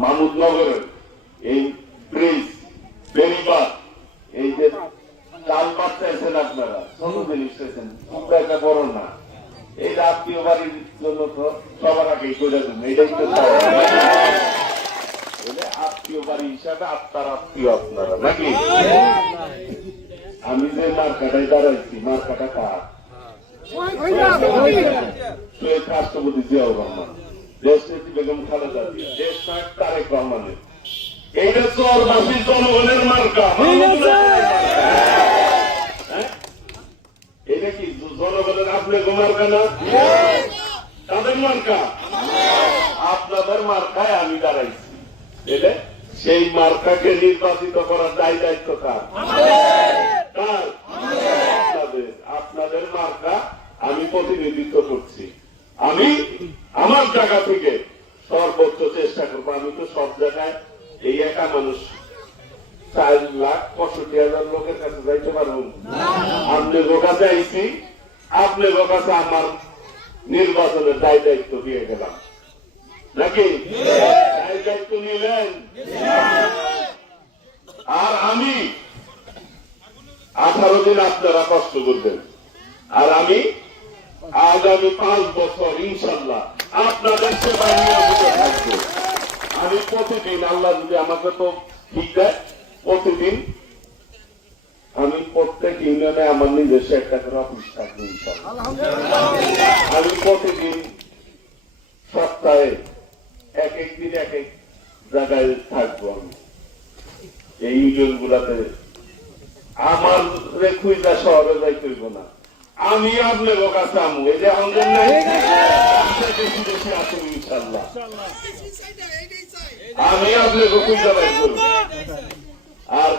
মাহমুদনগরের এই ব্রিজ বেরিবার এই যে চাল পাট চাইছেন আপনারা ছোট জিনিস চাইছেন খুব একটা বড় না, এই আত্মীয় বাড়ির জন্য তো সবার আগেই করে দেন, এটাই তো আত্মীয় বাড়ি হিসাবে আত্মার আত্মীয় আপনারা নাকি। আমি যে মার্কাটায় দাঁড়াইছি মার্কাটা কার? রাষ্ট্রপতি জিয়াউর রহমান, দেশ নেত্রী বেগম খালেদা জিয়া, দেশ নায়ক তারেক রহমানের। এইটা চরবাসীর জনগণের মার্কা। এটা কি জনগণের আপনার মার্কা না? তাদের মার্কা, আপনাদের মার্কায় আমি দাঁড়াইছি। সেই মার্কাকে নির্বাচিত করার দায়িত্ব কার? আপনাদের মার্কা আমি প্রতিনিধিত্ব করছি। আমি আমার জায়গা থেকে সর্বোচ্চ চেষ্টা করবো। আমি তো সব জায়গায় এই একা মানুষ 4,65,000 লোকের কাছে যাইতে পারবো। আপনাদের কাছে আইছি, আপনাদের কাছে আমার নির্বাচনের দায়িত্ব দিয়ে গেলাম নাকি? দায়িত্ব নিলেন। আর আমি 18 দিন আপনারা কষ্ট করবেন, আর আমি আগামী 5 বছর ইনশাল্লাহ আপনাদের সেবায় নিয়োজিত থাকবো। আমি প্রতিদিন, আল্লাহ যদি আমাকে তো ঠিক দেয়, প্রতিদিন আমি প্রত্যেক ইউনিয়নে আমার নিজস্ব একটা করে অফিস থাকবো ইনশাল্লাহ। আমি প্রতিদিন সপ্তাহে এক দিন এক জায়গায় থাকবো। আমি এই ইউনিয়ন গুলাতে আমার খুঁজা শহরে যাইতে হইব না। আমি আপনার কাছে আমু, এই যে আমাদের বেশি বেশি আসুন ইনশাল্লাহ। আমি আপনার খুঁজা বাই করব। আর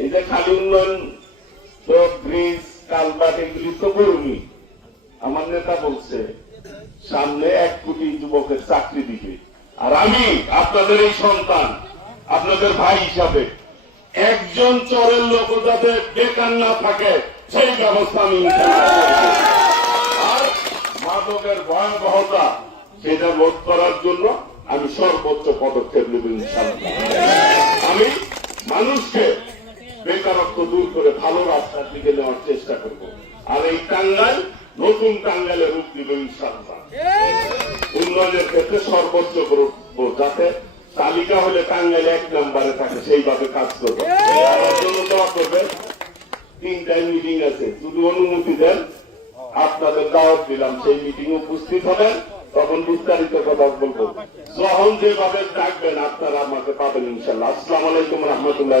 এই যে খালি উন্নয়ন তো ব্রিজ কালভার্ট এগুলি তো করুনি। আমার নেতা বলছে সামনে 1 কোটি যুবকের চাকরি দিবে। আর আমি আপনাদের এই সন্তান, আপনাদের ভাই হিসাবে একজন চরের লোক যাতে বেকার না থাকে সেই ব্যবস্থা আমি আর মাদকের ভয়াবহতা সেটা রোধ করার জন্য আমি সর্বোচ্চ পদক্ষেপ নেব ইনশাআল্লাহ। আমি মানুষকে বেকারত্ব দূর করে ভালো রাস্তার দিকে নেওয়ার চেষ্টা করব। আর এই টাঙ্গাইল নতুন টাঙ্গাইলের রূপ দিব ইনশাআল্লাহ। উন্নয়নের ক্ষেত্রে সর্বোচ্চ করব, যাতে তালিকা হলে টাঙ্গাইল 1 নম্বরে থাকে সেইভাবে কাজ করবো। আমার জন্য দোয়া করবেন। 3টায় মিটিং আছে, যদি অনুমতি দেন আপনাদের দাওয়াত দিলাম, সেই মিটিং উপস্থিত হবেন, তখন বিস্তারিত কথা বলবো। যখন যেভাবে ডাকবেন আপনারা আমাকে পাবেন ইনশাআল্লাহ। আসসালামু আলাইকুম রহমতুল্লাহ।